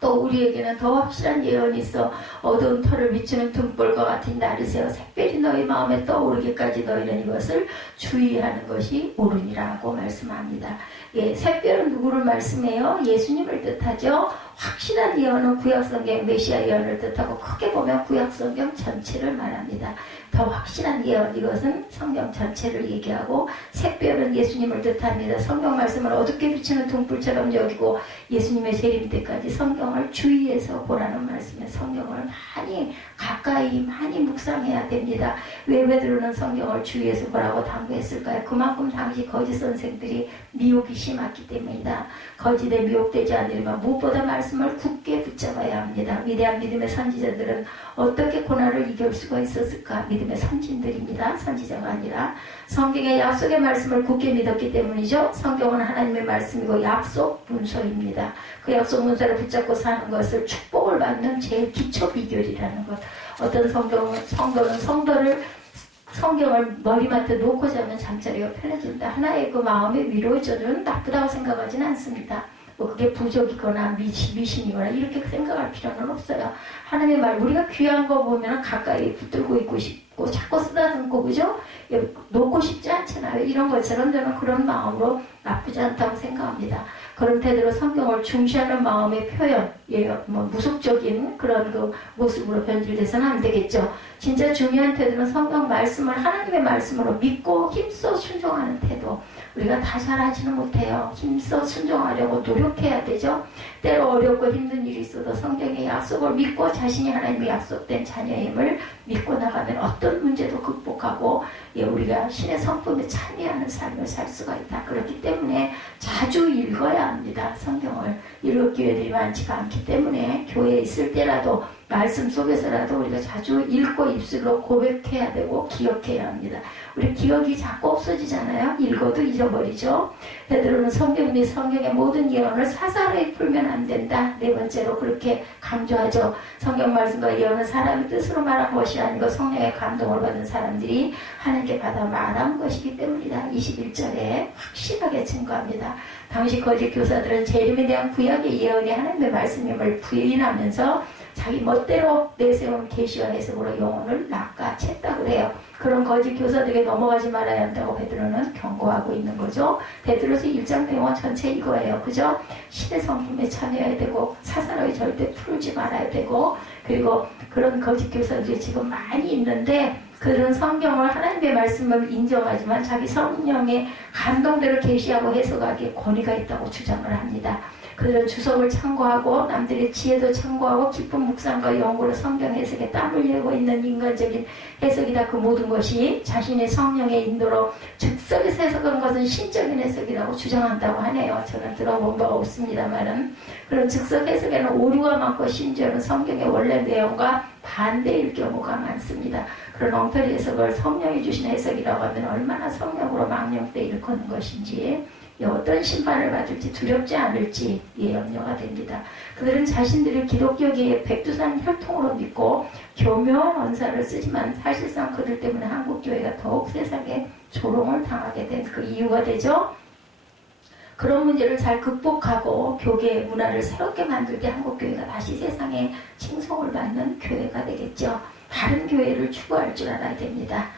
또 우리에게는 더 확실한 예언이 있어 어두운 터를 비추는 등불과 같은 날이세요. 샛별이 너희 마음에 떠오르기까지 너희는 이것을 주의하는 것이 옳으니라고 말씀합니다. 예, 샛별은 누구를 말씀해요? 예수님을 뜻하죠. 확실한 예언은 구약성경 메시아 예언을 뜻하고 크게 보면 구약성경 전체를 말합니다. 더 확실한 예언, 이것은 성경 전체를 얘기하고 샛별은 예수님을 뜻합니다. 성경 말씀을 어둡게 비치는 등불처럼 여기고 예수님의 재림 때까지 성경을 주의해서 보라는 말씀에 성경을 많이 가까이 많이 묵상해야 됩니다. 왜 베드로는 성경을 주의해서 보라고 당부했을까요? 그만큼 당시 거짓 선생들이 미혹이 심했기 때문이다. 거짓에 미혹되지 않으려면 무엇보다 말씀을 굳게 붙잡아야 합니다. 위대한 믿음의 선지자들은 어떻게 고난을 이길 수가 있었을까? 믿음의 선진들입니다. 선지자가 아니라 성경의 약속의 말씀을 굳게 믿었기 때문이죠. 성경은 하나님의 말씀이고 약속 문서입니다. 그 약속 문서를 붙잡고 사는 것을 축복을 받는 제일 기초 비결이라는 것. 어떤 성경을 머리맡에 놓고 자면 잠자리가 편해진다. 하나의 그 마음의 위로조는 나쁘다고 생각하지는 않습니다. 뭐 그게 부족이거나 미신이거나 이렇게 생각할 필요는 없어요. 하나님의 말, 우리가 귀한 거 보면 가까이 붙들고 있고 싶고 자꾸 쓰다듬고, 그죠? 놓고 싶지 않잖아요. 이런 것처럼 저는 그런 마음으로 나쁘지 않다고 생각합니다. 그런 태도로 성경을 중시하는 마음의 표현, 무속적인 그런 그 모습으로 변질돼서는 안 되겠죠. 진짜 중요한 태도는 성경 말씀을 하나님의 말씀으로 믿고 힘써 순종하는 태도. 우리가 다 잘하지는 못해요. 힘써 순종하려고 노력해야 되죠. 때로 어렵고 힘든 일이 있어도 성경의 약속을 믿고 자신이 하나님의 약속된 자녀임을 믿고 나가면 어떤 문제도 극복하고 우리가 신의 성품에 참여하는 삶을 살 수가 있다. 그렇기 때문에 자주 읽어야 합니다. 성경을 읽을 기회들이 많지가 않기 때문에 교회에 있을 때라도 말씀 속에서라도 우리가 자주 읽고 입술로 고백해야 되고 기억해야 합니다. 우리 기억이 자꾸 없어지잖아요. 읽어도 잊어버리죠. 베드로는 성경 및 성경의 모든 예언을 사사로이 풀면 안 된다. 네 번째로 그렇게 강조하죠. 성경 말씀과 예언은 사람의 뜻으로 말한 것이 아니고 성령의 감동을 받은 사람들이 하나님께 받아 말한 것이기 때문이다. 21절에 확실하게 증거합니다. 당시 거짓 교사들은 재림에 대한 구약의 예언이 하나님의 말씀임을 부인하면서 자기 멋대로 내세운 계시와 해석으로 영혼을 낚아챘다 그래요. 그런 거짓 교사들에게 넘어가지 말아야 한다고 베드로는 경고하고 있는 거죠. 베드로서 1장 내용은 전체 이거예요. 그죠? 신의 성품에 참여해야 되고 사사로이 절대 풀지 말아야 되고, 그리고 그런 거짓 교사들이 지금 많이 있는데 그런 성경을 하나님의 말씀을 인정하지만 자기 성령의 감동대로 계시하고 해석하기에 권위가 있다고 주장을 합니다. 그들은 주석을 참고하고 남들의 지혜도 참고하고 깊은 묵상과 연구로 성경 해석에 땀을 흘리고 있는 인간적인 해석이다. 그 모든 것이 자신의 성령의 인도로 즉석에서 해석한 것은 신적인 해석이라고 주장한다고 하네요. 저는 들어본 바가 없습니다만은 그런 즉석 해석에는 오류가 많고 심지어는 성경의 원래 내용과 반대일 경우가 많습니다. 그런 엉터리 해석을 성령이 주신 해석이라고 하면 얼마나 성령으로 망령돼 일컫는 것인지, 어떤 심판을 받을지 두렵지 않을지 염려가 됩니다. 그들은 자신들이 기독교계의 백두산 혈통으로 믿고 교묘한 언사를 쓰지만 사실상 그들 때문에 한국교회가 더욱 세상에 조롱을 당하게 된 그 이유가 되죠. 그런 문제를 잘 극복하고 교계 문화를 새롭게 만들 때 한국교회가 다시 세상에 칭송을 받는 교회가 되겠죠. 다른 교회를 추구할 줄 알아야 됩니다.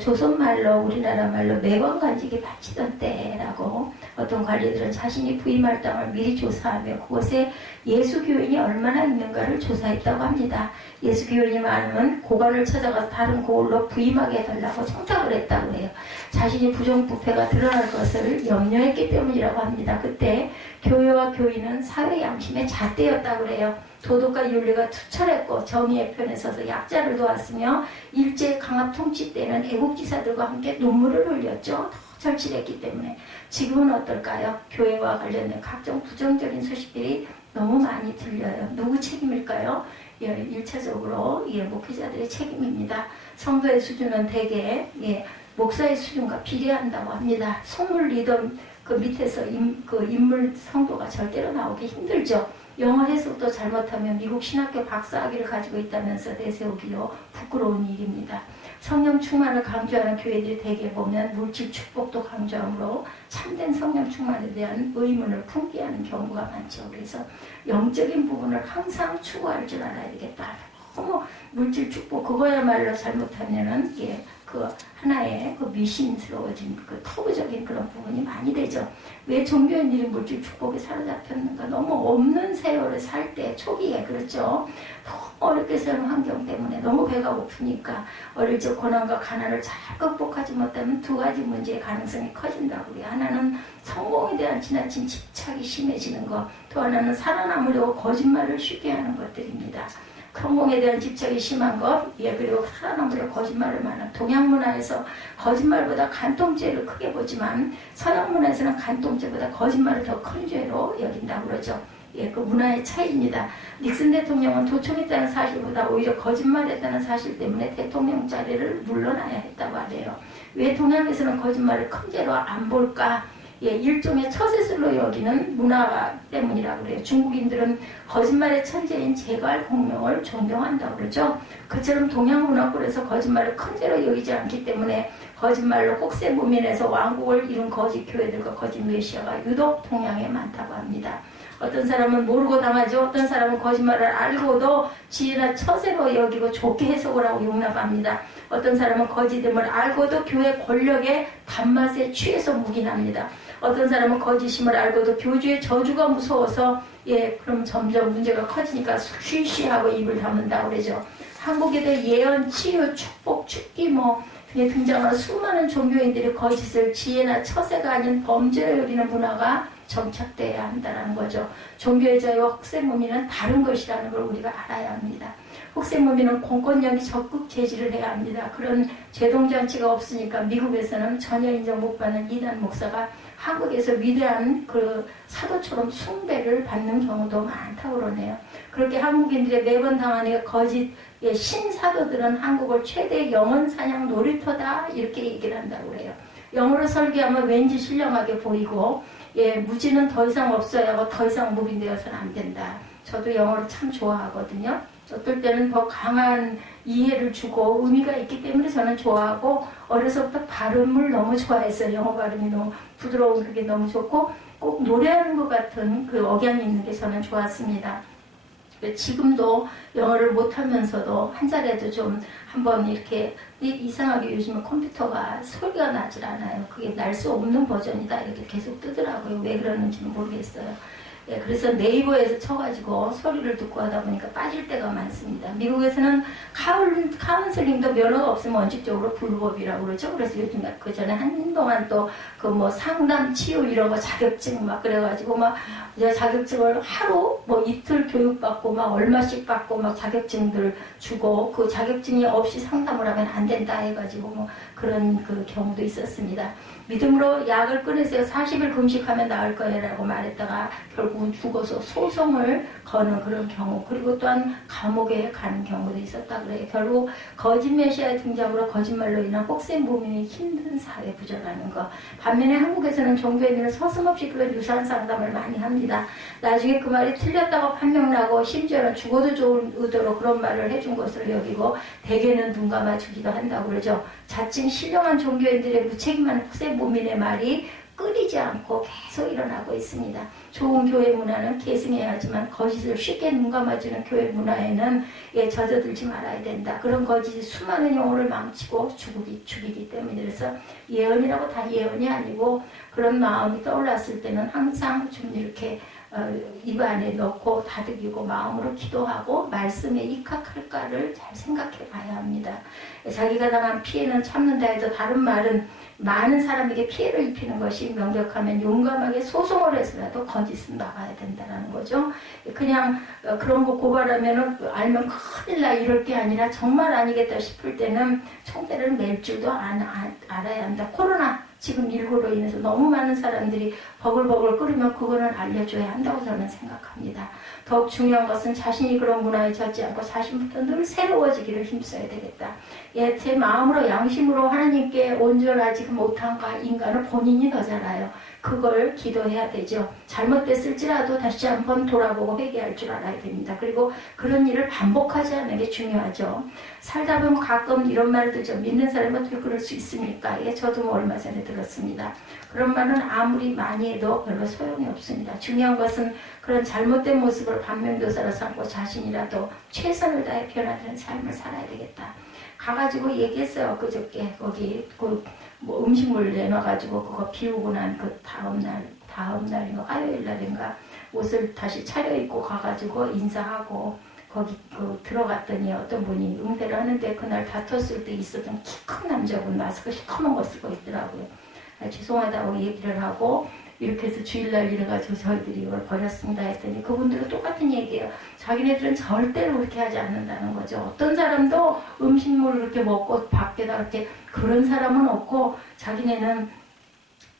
조선말로 우리나라 말로 매관간직이 바치던 때라고 어떤 관리들은 자신이 부임할 땅을 미리 조사하며 그곳에 예수교인이 얼마나 있는가를 조사했다고 합니다. 예수교인이 많으면 고관을 찾아가서 다른 고을로 부임하게 해달라고 청탁을 했다고 해요. 자신이 부정부패가 드러날 것을 염려했기 때문이라고 합니다. 그때 교회와 교인은 사회 양심의 잣대였다고 그래요. 도덕과 윤리가 투철했고 정의의 편에 서서 약자를 도왔으며 일제 강압 통치 때는 애국지사들과 함께 눈물을 흘렸죠. 더 절실했기 때문에. 지금은 어떨까요? 교회와 관련된 각종 부정적인 소식들이 너무 많이 들려요. 누구 책임일까요? 1차적으로 목회자들의 책임입니다. 성도의 수준은 대개 목사의 수준과 비례한다고 합니다. 속물 리더 그 밑에서 인물 성도가 절대로 나오기 힘들죠. 영어 해석도 잘못하면 미국 신학교 박사학위를 가지고 있다면서 내세우기요. 부끄러운 일입니다. 성령 충만을 강조하는 교회들이 대개 보면 물질 축복도 강조하므로 참된 성령 충만에 대한 의문을 품게 하는 경우가 많죠. 그래서 영적인 부분을 항상 추구할 줄 알아야 되겠다. 너무 물질 축복 그거야말로 잘못하면은 그 하나의 그 미신스러워진 그 터부적인 그런 부분이 많이 되죠. 왜 종교인들이 물질 축복에 사로잡혔는가? 너무 없는 세월을 살 때 초기에 그렇죠. 너무 어렵게 사는 환경 때문에 너무 배가 고프니까 어릴 적 고난과 가난을 잘 극복하지 못하면 두 가지 문제의 가능성이 커진다고 그래요. 하나는 성공에 대한 지나친 집착이 심해지는 것, 또 하나는 살아남으려고 거짓말을 쉽게 하는 것들입니다. 성공에 대한 집착이 심한 것, 그리고 살아남으려 거짓말을 많은 동양 문화에서 거짓말보다 간통죄를 크게 보지만 서양 문화에서는 간통죄보다 거짓말을 더 큰 죄로 여긴다고 그러죠. 그 문화의 차이입니다. 닉슨 대통령은 도청했다는 사실보다 오히려 거짓말했다는 사실 때문에 대통령 자리를 물러나야 했다고 하네요. 왜 동양에서는 거짓말을 큰 죄로 안 볼까? 일종의 처세술로 여기는 문화 때문이라고 그래요. 중국인들은 거짓말의 천재인 제갈 공명을 존경한다고 그러죠. 그처럼 동양 문화권에서 거짓말을 큰 죄로 여기지 않기 때문에 거짓말로 혹세무민에서 왕국을 이룬 거짓 교회들과 거짓 메시아가 유독 동양에 많다고 합니다. 어떤 사람은 모르고 당하죠. 어떤 사람은 거짓말을 알고도 지혜나 처세로 여기고 좋게 해석을 하고 용납합니다. 어떤 사람은 거짓임을 알고도 교회 권력의 단맛에 취해서 묵인합니다. 어떤 사람은 거짓임을 알고도 교주의 저주가 무서워서 그럼 점점 문제가 커지니까 쉬쉬하고 입을 다문다고 그러죠. 한국에도 예언, 치유, 축복, 축기 등에 등장하는 수많은 종교인들이 거짓을 지혜나 처세가 아닌 범죄로 여기는 문화가 정착돼야 한다는 거죠. 종교의 자유와 혹세무민은 다른 것이라는 걸 우리가 알아야 합니다. 혹세무민은 공권력이 적극 제지를 해야 합니다. 그런 제동장치가 없으니까 미국에서는 전혀 인정 못 받는 이단 목사가 한국에서 위대한 그 사도처럼 숭배를 받는 경우도 많다고 그러네요. 그렇게 한국인들의 매번 당하는 거짓 신사도들은 한국을 최대 영혼 사냥 놀이터다 이렇게 얘기를 한다고 그래요. 영어로 설계하면 왠지 신령하게 보이고 무지는 더 이상 없어야 하고 더 이상 묵인되어서는 안 된다. 저도 영어를 참 좋아하거든요. 어떨 때는 더 강한 이해를 주고 의미가 있기 때문에 저는 좋아하고 어려서부터 발음을 너무 좋아했어요. 영어 발음이 너무 부드러운 그게 너무 좋고 꼭 노래하는 것 같은 그 억양이 있는 게 저는 좋았습니다. 지금도 영어를 못하면서도 한 자리에도 좀 한번 이렇게 이상하게 요즘은 컴퓨터가 소리가 나질 않아요. 그게 날 수 없는 버전이다 이렇게 계속 뜨더라고요. 왜 그러는지는 모르겠어요. 그래서 네이버에서 쳐가지고 소리를 듣고 하다 보니까 빠질 때가 많습니다. 미국에서는 카운슬링도 면허가 없으면 원칙적으로 불법이라고 그러죠. 그래서 요즘 그 전에 한동안 또 그 상담, 치유 이런 거 자격증 막 그래가지고 이제 자격증을 하루 이틀 교육받고 얼마씩 받고 자격증들 주고 그 자격증이 없이 상담을 하면 안 된다 해가지고 그런 그 경우도 있었습니다. 믿음으로 약을 끊으세요. 40일 금식하면 나을 거예요라고 말했다가 결국은 죽어서 소송을 거는 그런 경우, 그리고 또한 감옥에 가는 경우도 있었다 그래요. 결국 거짓 메시아의 등장으로 거짓말로 인한 혹세무민이 힘든 사회 부정하는 것. 반면에 한국에서는 종교인들은 서슴없이 그런 유사한 상담을 많이 합니다. 나중에 그 말이 틀렸다고 판명나고 심지어는 죽어도 좋은 의도로 그런 말을 해준 것으로 여기고 대개는 눈 감아주기도 한다고 그러죠. 자칭 신령한 종교인들의 무책임한 혹세무민의 말이 끊이지 않고 계속 일어나고 있습니다. 좋은 교회 문화는 계승해야 하지만 거짓을 쉽게 눈 감아주는 교회 문화에는 젖어들지 말아야 된다. 그런 거짓이 수많은 영혼을 망치고 죽이기 때문에 그래서 예언이라고 다 예언이 아니고 그런 마음이 떠올랐을 때는 항상 좀 이렇게 입 안에 넣고 다독이고 마음으로 기도하고 말씀에 입각할까를 잘 생각해 봐야 합니다. 자기가 당한 피해는 참는다 해도 다른 말은 많은 사람에게 피해를 입히는 것이 명백하면 용감하게 소송을 해서라도 거짓은 막아야 된다는 거죠. 그냥 그런 거 고발하면 알면 큰일 나 이럴 게 아니라 정말 아니겠다 싶을 때는 총대를 맬 줄도 알아야 한다. 코로나 지금 일고로 인해서 너무 많은 사람들이 버글버글 끓으면 그거는 알려줘야 한다고 저는 생각합니다. 더욱 중요한 것은 자신이 그런 문화에 젖지 않고 자신부터 늘 새로워지기를 힘써야 되겠다. 예, 제 마음으로 양심으로 하나님께 온전하지 못한 인간을 본인이 더 잘 알아요. 그걸 기도해야 되죠. 잘못됐을지라도 다시 한번 돌아보고 회개할 줄 알아야 됩니다. 그리고 그런 일을 반복하지 않는 게 중요하죠. 살다 보면 가끔 이런 말을 듣죠. 믿는 사람은 어떻게 그럴 수 있습니까? 예, 저도 뭐 얼마 전에 들었습니다. 그런 말은 아무리 많이 해도 별로 소용이 없습니다. 중요한 것은 그런 잘못된 모습을 반면교사로 삼고 자신이라도 최선을 다해 변화되는 삶을 살아야 되겠다. 가가지고 얘기했어요. 그저께 거기 뭐 음식물 내놔가지고 그거 비우고 난 그 다음날인가 화요일날인가 옷을 다시 차려입고 가가지고 인사하고 거기 들어갔더니 어떤 분이 응대를 하는데 그날 다퉜을 때 있었던 키 큰 남자분 마스크 시커먼 거 쓰고 있더라고요. 죄송하다고 얘기를 하고 이렇게 해서 주일날 이래가지고 저희들이 이걸 버렸습니다 했더니 그분들은 똑같은 얘기예요. 자기네들은 절대로 그렇게 하지 않는다는 거죠. 어떤 사람도 음식물을 그렇게 먹고 밖에다 그렇게 그런 사람은 없고 자기네는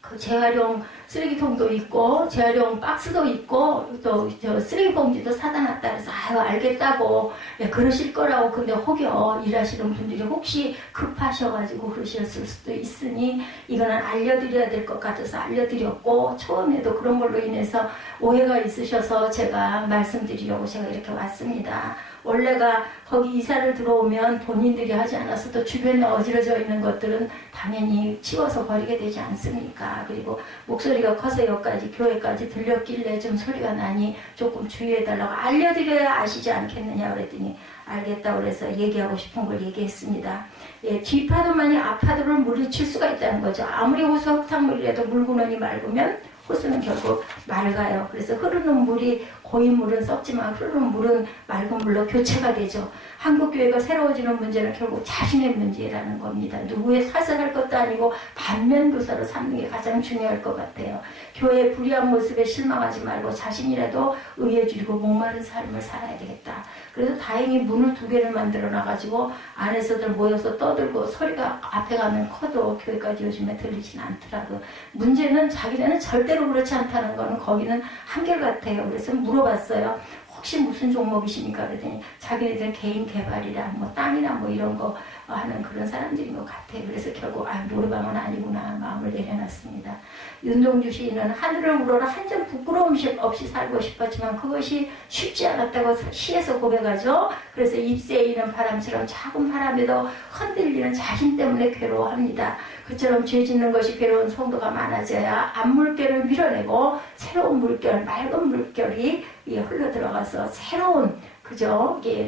그 재활용 쓰레기통도 있고 재활용 박스도 있고 또 저 쓰레기 봉지도 사다 놨다 그래서 아유 알겠다고 그러실 거라고. 근데 혹여 일하시는 분들이 혹시 급하셔가지고 그러셨을 수도 있으니 이거는 알려드려야 될 것 같아서 알려드렸고 처음에도 그런 걸로 인해서 오해가 있으셔서 제가 말씀드리려고 제가 이렇게 왔습니다. 원래가 거기 이사를 들어오면 본인들이 하지 않았어도 주변에 어지러져 있는 것들은 당연히 치워서 버리게 되지 않습니까? 그리고 목소리가 커서 여기까지 교회까지 들렸길래 좀 소리가 나니 조금 주의해달라고 알려드려야 아시지 않겠느냐 그랬더니 알겠다고 그래서 얘기하고 싶은 걸 얘기했습니다. 예, 뒷파도만이 앞파도를 물리칠 수가 있다는 거죠. 아무리 호수 흙탕물이라도 물구멍이 맑으면 호수는 결국 맑아요. 그래서 흐르는 물이 고인 물은 썩지만 흐르는 물은 맑은 물로 교체가 되죠. 한국교회가 새로워지는 문제는 결국 자신의 문제라는 겁니다. 누구의 탓을 할 것도 아니고 반면교사로 삼는 게 가장 중요할 것 같아요. 교회의 불의한 모습에 실망하지 말고 자신이라도 의에 줄이고 목마른 삶을 살아야 되겠다. 그래서 다행히 문을 2개를 만들어 놔가지고 안에서들 모여서 떠들고 소리가 앞에 가면 커도 교회까지 요즘에 들리진 않더라고요. 문제는 자기네는 절대로 그렇지 않다는 거는 거기는 한결같아요. 그래서 물어봤어요. 혹시 무슨 종목이십니까? 그랬더니 자기네들은 개인 개발이라 뭐 땅이나 뭐 이런 거 하는 그런 사람들인 것 같아요. 그래서 결국 노래방은 아니구나 마음을 내려놨습니다. 윤동주 시인은 하늘을 우러러 한 점 부끄러움 없이 살고 싶었지만 그것이 쉽지 않았다고 시에서 고백하죠. 그래서 잎새에 있는 바람처럼 작은 바람에도 흔들리는 자신 때문에 괴로워합니다. 그처럼 죄 짓는 것이 괴로운 성도가 많아져야 앞물결을 밀어내고 새로운 물결, 맑은 물결이 흘러들어가서 새로운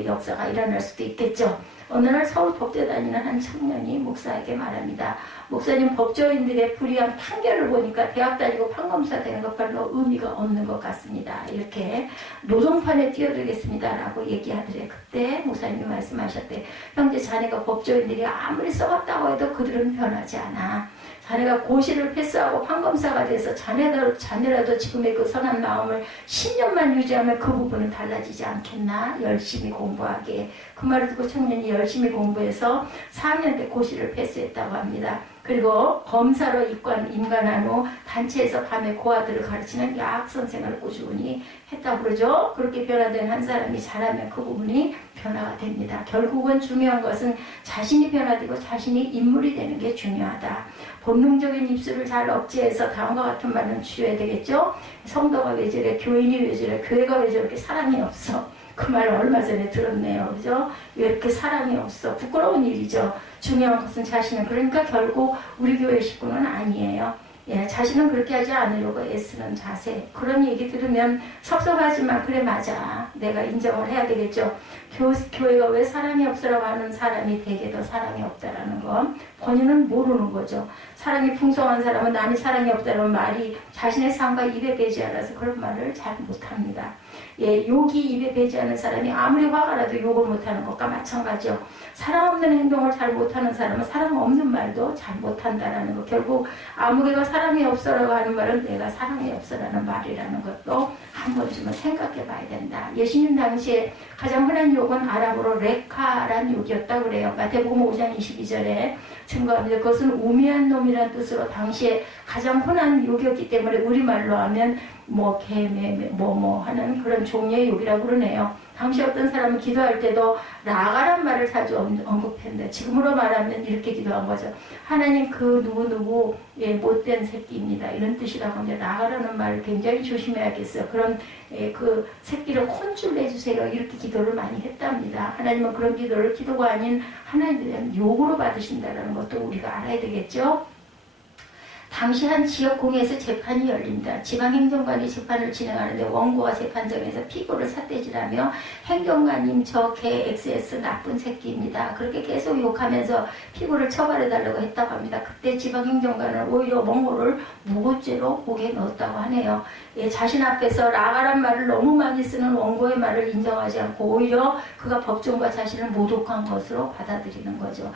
역사가 일어날 수도 있겠죠. 어느 날 서울 법대 다니는 한 청년이 목사에게 말합니다. 목사님, 법조인들의 불의한 판결을 보니까 대학 다니고 판검사 되는 것 별로 의미가 없는 것 같습니다. 이렇게 노동판에 뛰어들겠습니다 라고 얘기하더래. 그때 목사님이 말씀하셨대. 형제, 자네가 법조인들이 아무리 썩었다고 해도 그들은 변하지 않아. 자네가 고시를 패스하고 판검사가 돼서 자네라도 지금의 그 선한 마음을 10년만 유지하면 그 부분은 달라지지 않겠나? 열심히 공부하게. 그 말을 듣고 청년이 열심히 공부해서 4학년 때 고시를 패스했다고 합니다. 그리고 검사로 임관한 후 단체에서 밤에 고아들을 가르치는 야학 선생을 꾸준히 했다고 그러죠. 그렇게 변화된 한 사람이 잘하면 그 부분이 변화가 됩니다. 결국은 중요한 것은 자신이 변화되고 자신이 인물이 되는 게 중요하다. 본능적인 입술을 잘 억제해서 다음과 같은 말은 줄여야 되겠죠. 성도가 왜 저래, 교인이 왜 저래, 교회가 왜 저렇게 사랑이 없어. 그 말을 얼마 전에 들었네요. 그죠? 왜 이렇게 사랑이 없어. 부끄러운 일이죠. 중요한 것은 자신은. 그러니까 결국 우리 교회 식구는 아니에요. 예, 자신은 그렇게 하지 않으려고 애쓰는 자세. 그런 얘기 들으면 섭섭하지만 그래 맞아. 내가 인정을 해야 되겠죠. 교회가 왜 사랑이 없으라고 하는 사람이 대개도 사랑이 없다라는 건 본인은 모르는 거죠. 사랑이 풍성한 사람은 남이 사랑이 없다는 말이 자신의 삶과 입에 배지 않아서 그런 말을 잘 못합니다. 예, 욕이 입에 배지 않은 사람이 아무리 화가 나도 욕을 못하는 것과 마찬가지요. 사랑 없는 행동을 잘 못하는 사람은 사랑 없는 말도 잘 못한다라는 것. 결국 아무개가 사랑이 없어라고 하는 말은 내가 사랑이 없어라는 말이라는 것도 한 번쯤은 생각해 봐야 된다. 예수님 당시에 가장 흔한 욕은 아랍어로 레카란 욕이었다고 그래요. 마태복음 5장 22절에 증거합니다. 그것은 우매한 놈이란 뜻으로 당시에 가장 흔한 욕이었기 때문에 우리말로 하면 뭐 개매 뭐 하는 그런 종류의 욕이라고 그러네요. 당시 어떤 사람은 기도할 때도 라가란 말을 자주 언급했는데 지금으로 말하면 이렇게 기도한 거죠. 하나님 그 누구 예, 못된 새끼입니다. 이런 뜻이라고 하는데 라가라는 말을 굉장히 조심해야겠어요. 그런 그 새끼를 혼쭐 내주세요. 이렇게 기도를 많이 했답니다. 하나님은 그런 기도를 기도가 아닌 하나님에 대한 욕으로 받으신다는 것도 우리가 알아야 되겠죠. 당시 한 지역공회에서 재판이 열립니다. 지방행정관이 재판을 진행하는데 원고가 재판장에서 피고를 삿대질하며 행정관님 저 개 XS 나쁜 새끼입니다. 그렇게 계속 욕하면서 피고를 처벌해달라고 했다고 합니다. 그때 지방행정관은 오히려 원고를 무고죄로 목에 넣었다고 하네요. 예, 자신 앞에서 라가란 말을 너무 많이 쓰는 원고의 말을 인정하지 않고 오히려 그가 법정과 자신을 모독한 것으로 받아들이는 거죠.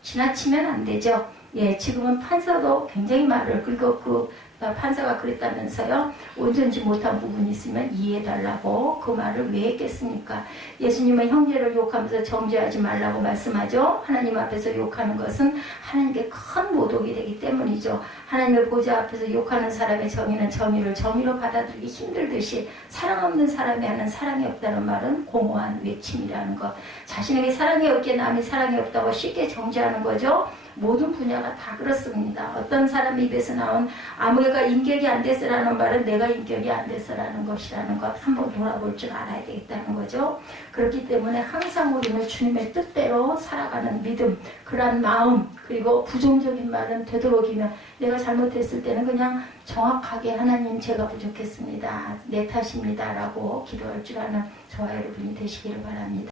지나치면 안 되죠. 예, 지금은 판사도 굉장히 말을, 그리고 그 판사가 그랬다면서요. 온전치 못한 부분이 있으면 이해해달라고 그 말을 왜 했겠습니까? 예수님은 형제를 욕하면서 정죄하지 말라고 말씀하죠. 하나님 앞에서 욕하는 것은 하나님께 큰 모독이 되기 때문이죠. 하나님의 보좌 앞에서 욕하는 사람의 정의는 정의를 정의로 받아들이기 힘들듯이 사랑 없는 사람이 하는 사랑이 없다는 말은 공허한 외침이라는 것. 자신에게 사랑이 없기에 남이 사랑이 없다고 쉽게 정죄하는 거죠. 모든 분야가 다 그렇습니다. 어떤 사람 입에서 나온 아무개가 인격이 안 됐어라는 말은 내가 인격이 안 됐어라는 것이라는 것 한번 돌아볼 줄 알아야 되겠다는 거죠. 그렇기 때문에 항상 우리는 주님의 뜻대로 살아가는 믿음, 그러한 마음, 그리고 부정적인 말은 되도록이면 내가 잘못했을 때는 그냥 정확하게 하나님 제가 부족했습니다. 내 탓입니다. 라고 기도할 줄 아는 저와 여러분이 되시기를 바랍니다.